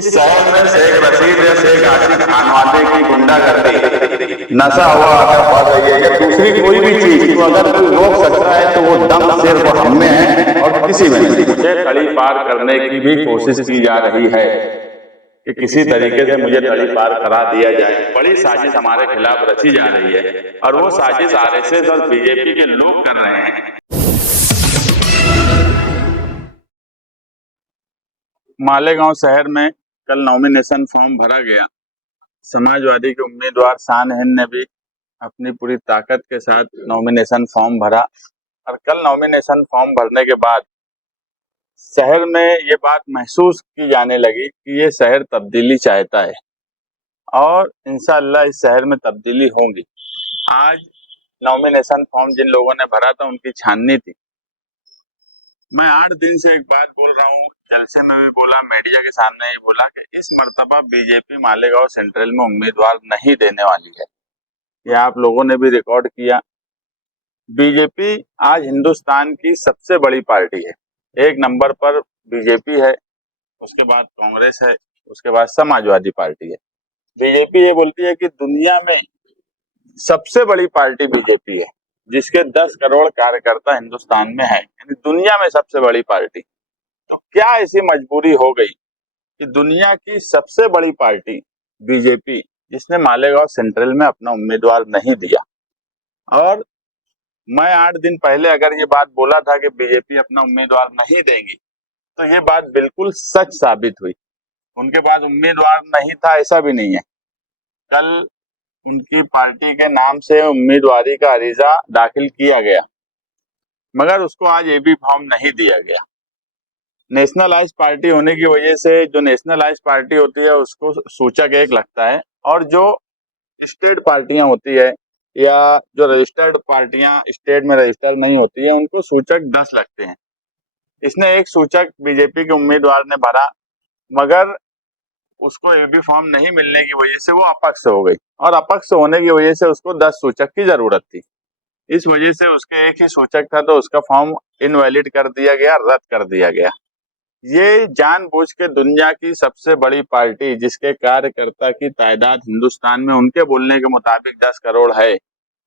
इस शहर में शेख रशीद या शेख आशिक खानवादे की गुंडागर्दी, नशा हुआ अगर बढ़ रही है या दूसरी कोई भी चीज, तो अगर कोई रोक सकता है तो वो दम सिर्फ हम में है और किसी में नहीं। मुझे तड़ी पार करने की भी कोशिश की जा रही है कि किसी तरीके से मुझे तड़ी पार करा दिया जाए। बड़ी साजिश हमारे खिलाफ रची जा रही है और वो साजिश आरएसएस और बीजेपी के लोग कर रहे हैं। मालेगांव शहर में कल नॉमिनेशन फॉर्म भरा गया। समाजवादी के उम्मीदवार शान हिंद ने भी अपनी पूरी ताकत के साथ नॉमिनेशन फॉर्म भरा और कल नॉमिनेशन फॉर्म भरने के बाद शहर में ये बात महसूस की जाने लगी कि ये शहर तब्दीली चाहता है और इंशाअल्लाह इस शहर में तब्दीली होगी। आज नॉमिनेशन फॉर्म जिन लोगों ने भरा था उनकी छाननी थी। मैं 8 दिन से एक बात बोल रहा हूँ, जलसे में भी बोला, मीडिया के सामने ही बोला कि इस मर्तबा बीजेपी मालेगांव सेंट्रल में उम्मीदवार नहीं देने वाली है। ये आप लोगों ने भी रिकॉर्ड किया। बीजेपी आज हिंदुस्तान की सबसे बड़ी पार्टी है। एक नंबर पर बीजेपी है, उसके बाद कांग्रेस है, उसके बाद समाजवादी पार्टी है। बीजेपी ये बोलती है कि दुनिया में सबसे बड़ी पार्टी बीजेपी है, जिसके 10 करोड़ कार्यकर्ता हिंदुस्तान में है, यानी दुनिया में सबसे बड़ी पार्टी। तो क्या ऐसी मजबूरी हो गई कि दुनिया की सबसे बड़ी पार्टी बीजेपी, जिसने मालेगांव सेंट्रल में अपना उम्मीदवार नहीं दिया। और मैं 8 दिन पहले अगर ये बात बोला था कि बीजेपी अपना उम्मीदवार नहीं देंगी, तो ये बात बिल्कुल सच साबित हुई। उनके पास उम्मीदवार नहीं था ऐसा भी नहीं है। कल उनकी पार्टी के नाम से उम्मीदवारी का अरीजा दाखिल किया गया, मगर उसको आज एबी फॉर्म नहीं दिया गया। नेशनलाइज पार्टी होने की वजह से, जो नेशनलाइज पार्टी होती है उसको सूचक 1 लगता है, और जो स्टेट पार्टियां होती है या जो रजिस्टर्ड पार्टियां स्टेट में रजिस्टर नहीं होती है उनको सूचक 10 लगते हैं। इसने एक सूचक बीजेपी के उम्मीदवार ने भरा, मगर उसको एबी फॉर्म नहीं मिलने की वजह से वो अपक्ष हो गई, और अपक्ष होने की वजह से उसको 10 सूचक की जरूरत थी। इस वजह से उसके एक ही सूचक था, तो उसका फॉर्म इनवैलिड कर दिया गया, रद्द कर दिया गया। ये जानबूझ के दुनिया की सबसे बड़ी पार्टी, जिसके कार्यकर्ता की तादाद हिंदुस्तान में उनके बोलने के मुताबिक 10 करोड़ है,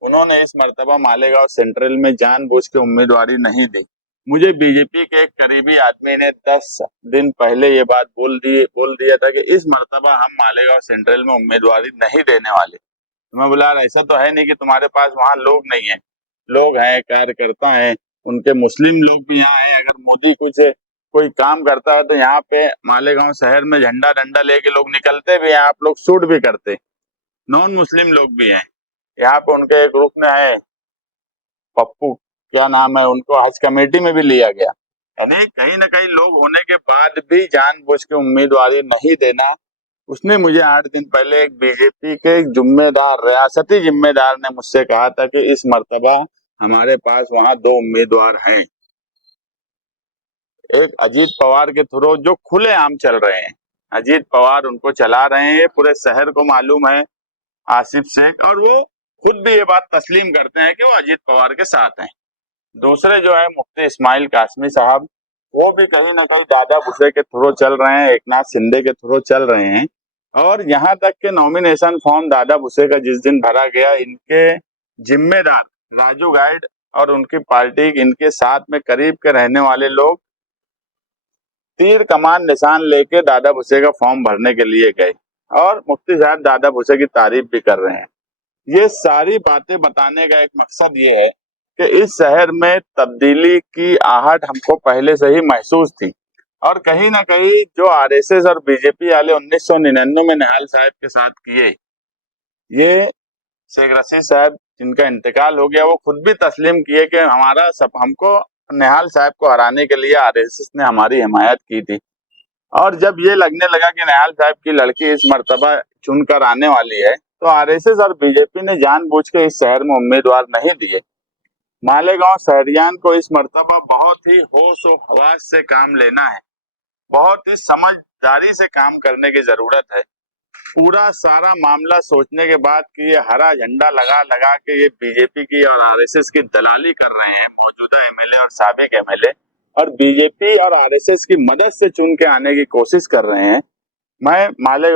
उन्होंने इस मर्तबा मालेगांव सेंट्रल में जानबूझ के उम्मीदवारी नहीं दी। मुझे बीजेपी के एक करीबी आदमी ने 10 दिन पहले ये बात बोल दिया था कि इस मर्तबा हम मालेगांव सेंट्रल में उम्मीदवारी नहीं देने वाले। तो मैं बोला, ऐसा तो है नहीं कि तुम्हारे पास वहां लोग नहीं है। लोग हैं, कार्यकर्ता हैं, उनके मुस्लिम लोग भी यहाँ हैं। अगर मोदी कोई काम करता है तो यहाँ पे मालेगांव शहर में झंडा डंडा लेके लोग निकलते भी हैं, आप लोग शूट भी करते। नॉन मुस्लिम लोग भी हैं यहाँ पे। उनके एक रुकन है, पप्पू क्या नाम है, उनको हज कमेटी में भी लिया गया। यानी कहीं ना कहीं लोग होने के बाद भी जानबूझ के उम्मीदवारी नहीं देना। उसने मुझे 8 दिन पहले एक बीजेपी के जिम्मेदार, रियासती जिम्मेदार ने मुझसे कहा था कि इस मर्तबा हमारे पास वहां 2 उम्मीदवार हैं। एक अजीत पवार के थ्रू, जो खुलेआम चल रहे हैं, अजीत पवार उनको चला रहे हैं, पूरे शहर को मालूम है, आसिफ शेख, और वो खुद भी ये बात तस्लीम करते हैं कि वो अजीत पवार के साथ हैं। दूसरे जो है मुफ्ती इस्माइल कासमी साहब, वो भी कहीं ना कहीं दादा भुसे के थ्रू चल रहे हैं, एकनाथ शिंदे के थ्रू चल रहे हैं। और यहाँ तक के नॉमिनेशन फॉर्म दादा भुसे का जिस दिन भरा गया, इनके जिम्मेदार राजू गाइड और उनकी पार्टी, इनके साथ में करीब के रहने वाले लोग तीर कमान निशान लेके दादा भुसे का फॉर्म भरने के लिए गए, और मुफ्ती साहब दादा भुसे की तारीफ भी कर रहे हैं। ये सारी बातें बताने का एक मकसद ये है कि इस शहर में तब्दीली की आहट हमको पहले से ही महसूस थी, और कहीं ना कहीं जो आरएसएस और बीजेपी वाले 1999 में निहाल साहब के साथ किए, ये शेख रशीद साहब जिनका इंतकाल हो गया, वो खुद भी तस्लीम किए कि हमको निहाल साहब को हराने के लिए आरएसएस ने हमारी हिमायत की थी। और जब ये लगने लगा कि निहाल साहब की लड़की इस मर्तबा चुनकर आने वाली है, तो आरएसएस और बीजेपी ने जानबूझ के इस शहर में उम्मीदवार नहीं दिए। मालेगांव शहरियान को इस मर्तबा बहुत ही होश और हवास से काम लेना है, बहुत ही समझदारी से काम करने की जरूरत है। पूरा सारा मामला सोचने के बाद कि ये हरा झंडा लगा लगा के ये बीजेपी की और आरएसएस की दलाली कर रहे हैं मौजूदा एमएलए और साबिक एमएलए, और बीजेपी और आरएसएस की मदद से चुन के आने की कोशिश कर रहे हैं। मैं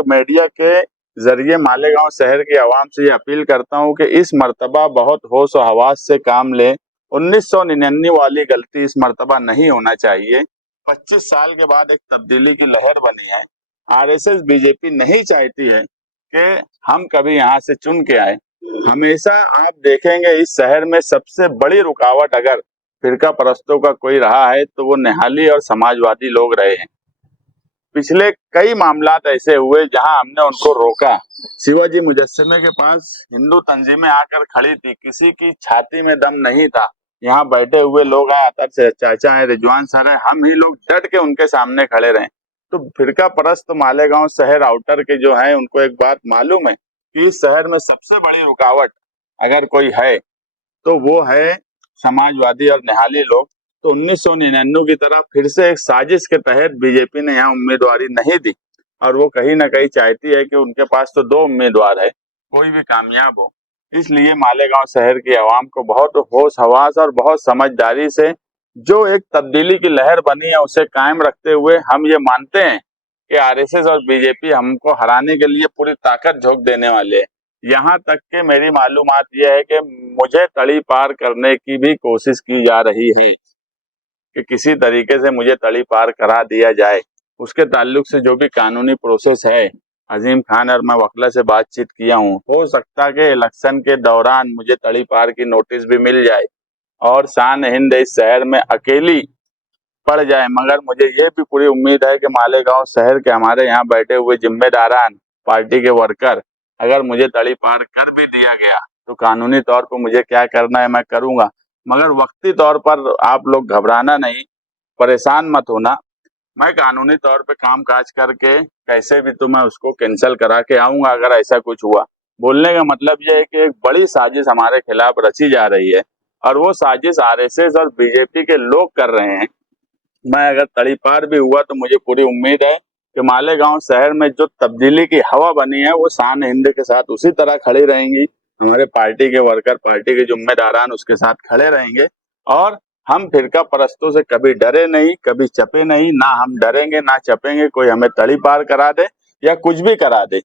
मीडिया के जरिए मालेगांव शहर की आवाम से ये अपील करता हूं कि इस मर्तबा बहुत होश और हवास से काम लें। 1999 वाली गलती इस मर्तबा नहीं होना चाहिए। 25 साल के बाद एक तब्दीली की लहर बनी है। आरएसएस बीजेपी नहीं चाहती है कि हम कभी यहाँ से चुन के आए। हमेशा आप देखेंगे इस शहर में सबसे बड़ी रुकावट अगर फिरका परस्तों का कोई रहा है तो वो निहाली और समाजवादी लोग रहे हैं। पिछले कई मामलात ऐसे हुए जहां हमने उनको रोका। शिवाजी मुजस्समे के पास हिंदू तंजीमें आकर खड़ी थी, किसी की छाती में दम नहीं था। यहाँ बैठे हुए लोग आए, अतर से चाचा है, रिजवान सर है, हम ही लोग डट के उनके सामने खड़े रहे। तो फिरका परस्त मालेगांव शहर आउटर के जो हैं उनको एक बात मालूम है कि इस शहर में सबसे बड़ी रुकावट अगर कोई है तो वो है समाजवादी और निहाली लोग। तो 1999 की तरह फिर से एक साजिश के तहत बीजेपी ने यहाँ उम्मीदवारी नहीं दी और वो कहीं ना कहीं चाहती है कि उनके पास तो 2 उम्मीदवार है, कोई भी कामयाब हो। इसलिए मालेगांव शहर की आवाम को बहुत होश हवास और बहुत समझदारी से जो एक तब्दीली की लहर बनी है उसे कायम रखते हुए हम ये मानते हैं कि आरएसएस और बीजेपी हमको हराने के लिए पूरी ताकत झोंक देने वाले हैं। यहाँ तक कि मेरी मालूमात यह है कि मुझे तड़ी पार करने की भी कोशिश की जा रही है कि किसी तरीके से मुझे तड़ी पार करा दिया जाए। उसके ताल्लुक से जो भी कानूनी प्रोसेस है, अजीम खान और मैं वकला से बातचीत किया हूँ, हो सकता कि इलेक्शन के दौरान मुझे तड़ी पार की नोटिस भी मिल जाए और शान हिंद इस शहर में अकेली पड़ जाए। मगर मुझे ये भी पूरी उम्मीद है कि मालेगांव शहर के हमारे यहाँ बैठे हुए जिम्मेदारान पार्टी के वर्कर, अगर मुझे तड़ी पार कर भी दिया गया तो कानूनी तौर पर मुझे क्या करना है मैं करूंगा। मगर वक्ती तौर पर आप लोग घबराना नहीं, परेशान मत होना। मैं कानूनी तौर पे काम काज करके कैसे भी तो मैं उसको कैंसिल करा के आऊंगा अगर ऐसा कुछ हुआ। बोलने का मतलब यह है कि एक बड़ी साजिश हमारे खिलाफ रची जा रही है और वो साजिश आरएसएस और बीजेपी के लोग कर रहे हैं। मैं अगर तड़ी पार भी हुआ तो मुझे पूरी उम्मीद है कि मालेगांव शहर में जो तब्दीली की हवा बनी है वो शान हिंद के साथ उसी तरह खड़ी रहेंगी। हमारे पार्टी के वर्कर, पार्टी के जिम्मेदारान उसके साथ खड़े रहेंगे और हम फिरका परस्तों से कभी डरे नहीं, कभी चपे नहीं, ना हम डरेंगे ना चपेंगे कोई हमें तड़ी पार करा दे या कुछ भी करा दे।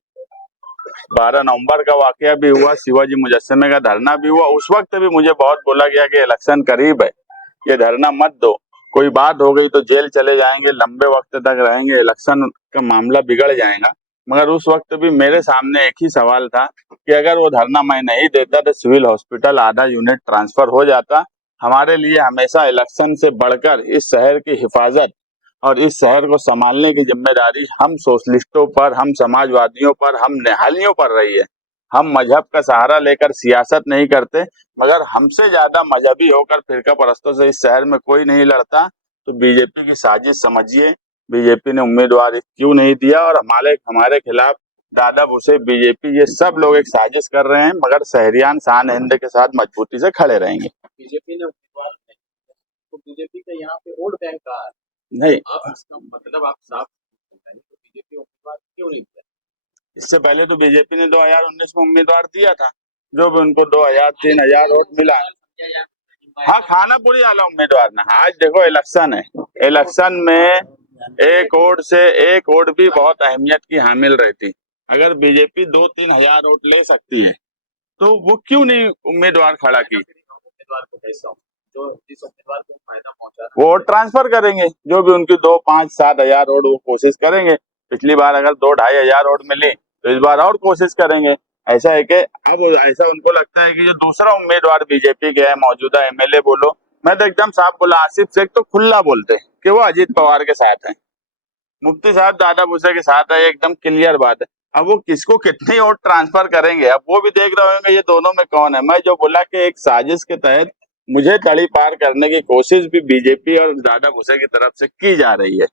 12 नवंबर का वाकया भी हुआ, शिवाजी मुजस्समे का धरना भी हुआ, उस वक्त भी मुझे बहुत बोला गया कि इलेक्शन करीब है, ये धरना मत दो, कोई बात हो गई तो जेल चले जाएंगे, लंबे वक्त तक रहेंगे, इलेक्शन का मामला बिगड़ जाएगा। मगर उस वक्त भी मेरे सामने एक ही सवाल था कि अगर वो धरना मैं नहीं देता तो सिविल हॉस्पिटल आधा यूनिट ट्रांसफर हो जाता। हमारे लिए हमेशा इलेक्शन से बढ़कर इस शहर की हिफाजत और इस शहर को संभालने की जिम्मेदारी हम सोशलिस्टों पर, हम समाजवादियों पर, हम निहालियों पर रही है। हम मजहब का सहारा लेकर सियासत नहीं करते, मगर हमसे ज्यादा मजहबी होकर फिरका परस्तों से इस शहर में कोई नहीं लड़ता। तो बीजेपी की साजिश समझिए, बीजेपी ने उम्मीदवार क्यों नहीं दिया और हमारे हमारे खिलाफ दादा भूसे बीजेपी ये सब लोग एक साजिश कर रहे हैं। मगर शहरियान शान हिंद के साथ मजबूती से खड़े रहेंगे। बीजेपी ने उम्मीदवार नहीं, तो बीजेपी का यहाँ पे वोट बैंक कहाँ है? नहीं, आप इसका मतलब आप साफ बताइए, तो बीजेपी उम्मीदवार क्यों नहीं दिया? इससे पहले तो बीजेपी ने 2019 में उम्मीदवार दिया था, जो भी उनको 2000-3000 वोट मिला। हाँ, खानापुरी वाला उम्मीदवार ना। आज देखो इलेक्शन है, इलेक्शन में एक वोट से एक वोट भी बहुत अहमियत की हामिल रहती। अगर बीजेपी 2-3 हजार वोट ले सकती है तो वो क्यों नहीं उम्मीदवार खड़ा की? उम्मीदवार को कैसा हो, जो जिस उम्मीदवार को फायदा पहुंचा वो वोट ट्रांसफर करेंगे, जो भी उनकी 2-5-7 हजार वोट वो कोशिश करेंगे। पिछली बार अगर 2-2.5 हजार वोट मिली तो इस बार और कोशिश करेंगे। ऐसा है कि अब ऐसा उनको लगता है कि जो दूसरा उम्मीदवार बीजेपी के है, मौजूदा एमएलए बोलो, मैं तो एकदम साफ बोला, आसिफ शेख तो खुला बोलते हैं कि वो अजीत पवार के साथ है, मुफ्ती साहब दादा भूसे के साथ है, एकदम क्लियर बात है। अब वो किसको कितनी वोट ट्रांसफर करेंगे अब वो भी देख रहे होंगे ये दोनों में कौन है। मैं जो बोला कि एक साजिश के तहत मुझे तड़ी पार करने की कोशिश भी बीजेपी और दादा भूसे की तरफ से की जा रही है।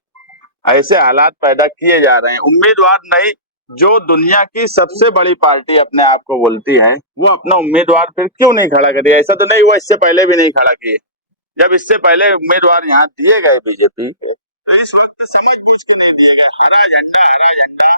ऐसे हालात पैदा किए जा रहे हैं। उम्मीदवार नहीं, जो दुनिया की सबसे बड़ी पार्टी अपने आप को बोलती है वो अपना उम्मीदवार फिर क्यों नहीं खड़ा करिए? ऐसा तो नहीं हुआ इससे पहले भी नहीं खड़ा किए। जब इससे पहले उम्मीदवार यहाँ दिए गए बीजेपी को तो इस वक्त समझ बूझ के नहीं दिए गए। हरा झंडा, हरा झंडा,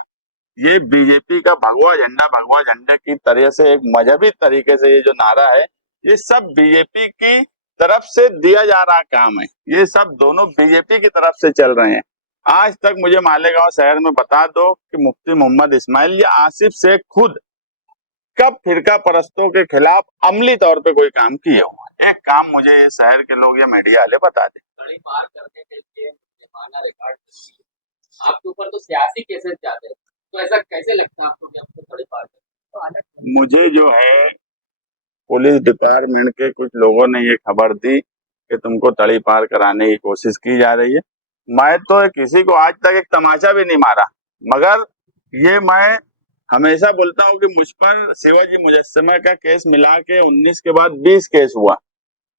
ये बीजेपी का भगवा झंडे की तरह से एक मजहबी तरीके से ये जो नारा है, ये सब बीजेपी की तरफ से दिया जा रहा काम है। ये सब दोनों बीजेपी की तरफ से चल रहे हैं। आज तक मुझे मालेगांव शहर में बता दो कि मुफ्ती मोहम्मद इस्माइल या आसिफ शेख खुद कब फिरका परस्तों के खिलाफ अमली तौर पे कोई काम किए हो। एक काम मुझे ये शहर के लोग या मीडिया वाले बता दें। गाड़ी पार करने के लिए जुर्माना रिकॉर्ड आपके ऊपर तो सियासी केसेस जाते हैं, तो ऐसा कैसे लगता है आपको कि आपको गाड़ी पार करने? मुझे जो है पुलिस डिपार्टमेंट के कुछ लोगों ने ये खबर दी कि तुमको तड़ी पार कराने की कोशिश की जा रही है। मैं तो किसी को आज तक एक तमाचा भी नहीं मारा, मगर ये मैं हमेशा बोलता हूँ कि मुझ पर शिवाजी मुजस्समा का केस मिला के 19 के बाद 20 केस हुआ।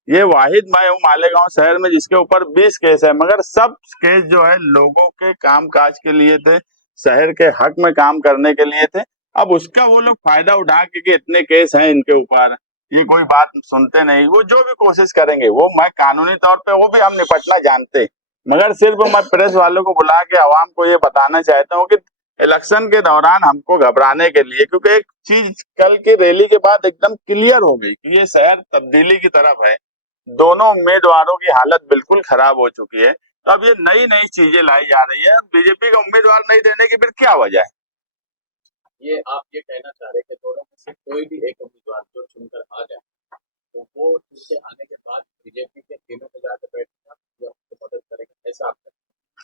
ये वाहिद मैं हूँ मालेगांव शहर में जिसके ऊपर 20 केस है, मगर सब केस जो है लोगों के कामकाज के लिए थे, शहर के हक में काम करने के लिए थे। अब उसका वो लोग फायदा उठा के कि इतने केस हैं इनके ऊपर, ये कोई बात सुनते नहीं। वो जो भी कोशिश करेंगे वो मैं कानूनी तौर पे वो भी हम निपटना जानते, मगर सिर्फ मैं प्रेस वालों को बुला के आवाम को ये बताना चाहता हूँ कि इलेक्शन के दौरान हमको घबराने के लिए, क्योंकि एक चीज कल की रैली के बाद एकदम क्लियर हो गई कि ये शहर तब्दीली की तरफ है। दोनों उम्मीदवारों की हालत बिल्कुल खराब हो चुकी है। तो अब ये नई नई चीजें लाई जा रही है। बीजेपी का उम्मीदवार नहीं देने की फिर क्या वजह है? ये आप ये कहना चाह रहे हैं कि दोनों में से कोई भी एक उम्मीदवार जो चुनकर आ जाए तो वो चुनके आने के बाद बीजेपी के टीमों में जाकर बैठेगा जो आपको मदद करेगा, ऐसा आप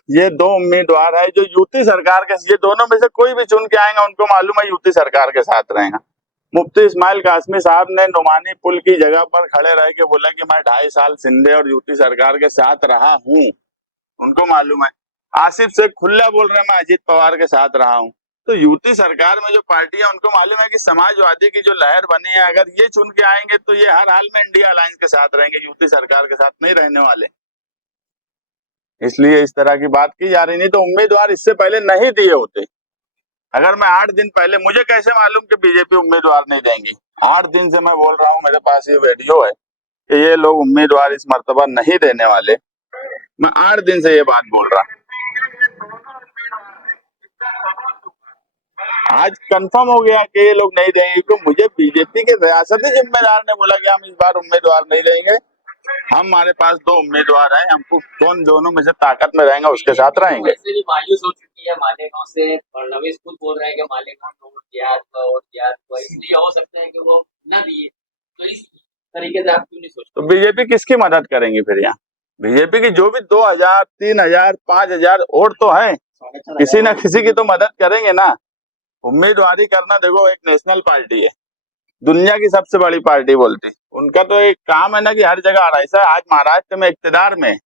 ये दो उम्मीदवार है जो यूटी सरकार के, ये दोनों में से कोई भी चुन के आएगा उनको मालूम है यूटी सरकार के साथ रहेगा। मुफ्ती इस्माइल कासमी साहब ने नुमानी पुल की जगह पर खड़े रह के बोला कि मैं 2.5 साल सिंधे और यूटी सरकार के साथ रहा हूँ, उनको मालूम है। आसिफ शेख खुल्ला बोल रहे हैं मैं अजीत पवार के साथ रहा हूँ। तो यूटी सरकार में जो पार्टी है उनको मालूम है कि समाजवादी की जो लहर बनी है, अगर ये चुन के आएंगे तो ये हर हाल में इंडिया अलायंस के साथ रहेंगे, यूटी सरकार के साथ नहीं रहने वाले। इसलिए इस तरह की बात की जा रही, नहीं तो उम्मीदवार इससे पहले नहीं दिए होते। अगर मैं 8 दिन पहले, मुझे कैसे मालूम कि बीजेपी उम्मीदवार नहीं देंगी? 8 दिन से मैं बोल रहा हूँ, मेरे पास ये वीडियो है कि ये लोग उम्मीदवार इस मर्तबा नहीं देने वाले। मैं 8 दिन से ये बात बोल रहा, आज कंफर्म हो गया कि ये लोग नहीं देंगे। तो मुझे बीजेपी के रियासती जिम्मेदार ने बोला कि हम इस बार उम्मीदवार नहीं देंगे, हमारे पास 2 उम्मीदवार हैं, हमको कौन दोनों में से ताकत में रहेंगे उसके साथ रहेंगे। वैसे भी मायूस हो चुकी है मालेगांव से, फडणवीस खुद बोल रहे हैं कि मालेगांव में वोट दिया इसलिए हो सकता है कि वो न दिए, तो इस तरीके से आप क्यों नहीं सोचते? तो बीजेपी किसकी मदद करेंगी फिर? यहाँ बीजेपी की जो भी 2000, 3000, 5000 वोट तो है, किसी न किसी की तो मदद करेंगे ना। उम्मीदवारी करना देखो एक नेशनल पार्टी है, दुनिया की सबसे बड़ी पार्टी बोलती, उनका तो एक काम है ना कि हर जगह ऐसा। आज महाराष्ट्र में इक्तदार में,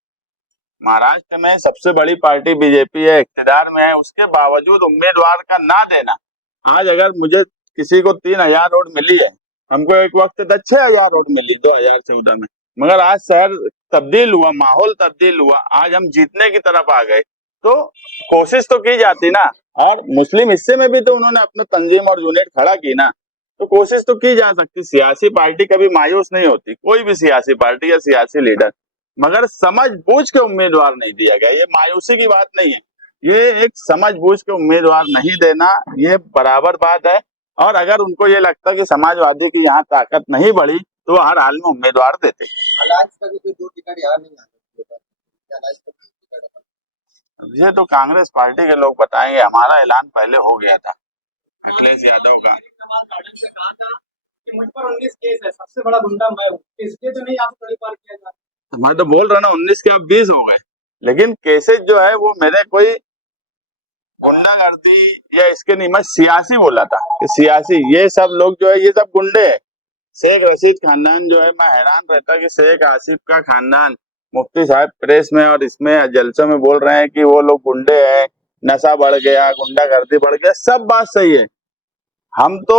महाराष्ट्र में सबसे बड़ी पार्टी बीजेपी है, इक्तदार में है, उसके बावजूद उम्मीदवार का ना देना। आज अगर मुझे किसी को 3000 वोट मिली है, हमको एक वक्त तक 6000 वोट मिली 2014 में, मगर आज शहर तब्दील हुआ, माहौल तब्दील हुआ, आज हम जीतने की तरफ आ गए। तो कोशिश तो की जाती ना, और मुस्लिम हिस्से में भी तो उन्होंने अपना तंजीम और यूनिट खड़ा की ना, तो कोशिश तो की जा सकती। सियासी पार्टी कभी मायूस नहीं होती, कोई भी सियासी पार्टी या सियासी लीडर, मगर समझ बूझ के उम्मीदवार नहीं दिया गया। ये मायूसी की बात नहीं है, ये एक समझ बूझ के उम्मीदवार नहीं देना, ये बराबर बात है। और अगर उनको ये लगता कि समाजवादी की यहाँ ताकत नहीं बढ़ी तो वो हर हाल में उम्मीदवार देते। ये तो कांग्रेस पार्टी के लोग बताएंगे, हमारा ऐलान पहले हो गया था अखिलेश यादव का। मुझ पर 19 केस है, सबसे बड़ा गुंडा मैं हूँ, इसलिए तो नहीं आपको तड़ी पार किया जाता। मैं तो बोल रहा ना 19 के अब 20 हो गए, लेकिन केसेस जो है वो मेरे कोई गुंडागर्दी या इसके नहीं, मैं सियासी बोला था कि सियासी, ये सब लोग जो है ये सब गुंडे हैं। शेख रशीद खानदान जो है, मैं हैरान रहता कि शेख आसिफ का खानदान, मुफ्ती साहब प्रेस में और इसमें जलसों में बोल रहे हैं कि वो लोग गुंडे हैं, नशा बढ़ गया, गुंडागर्दी बढ़ गया। सब बात सही है, हम तो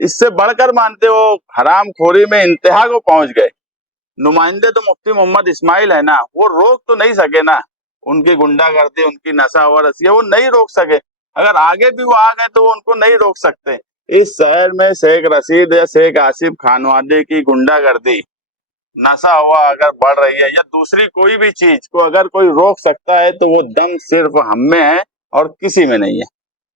इससे बढ़कर मानते हो हरामखोरी में इंतहा को पहुंच गए। नुमाइंदे तो मुफ्ती मोहम्मद इस्माइल है ना, वो रोक तो नहीं सके ना उनकी गुंडागर्दी, उनकी नशा और रसिया, वो नहीं रोक सके। अगर आगे भी वो आ गए तो वो उनको नहीं रोक सकते। इस शहर में शेख रशीद या शेख आसिफ खानवादे की गुंडागर्दी, नशा हुआ अगर बढ़ रही है या दूसरी कोई भी चीज को अगर कोई रोक सकता है तो वो दम सिर्फ हम में है और किसी में नहीं है।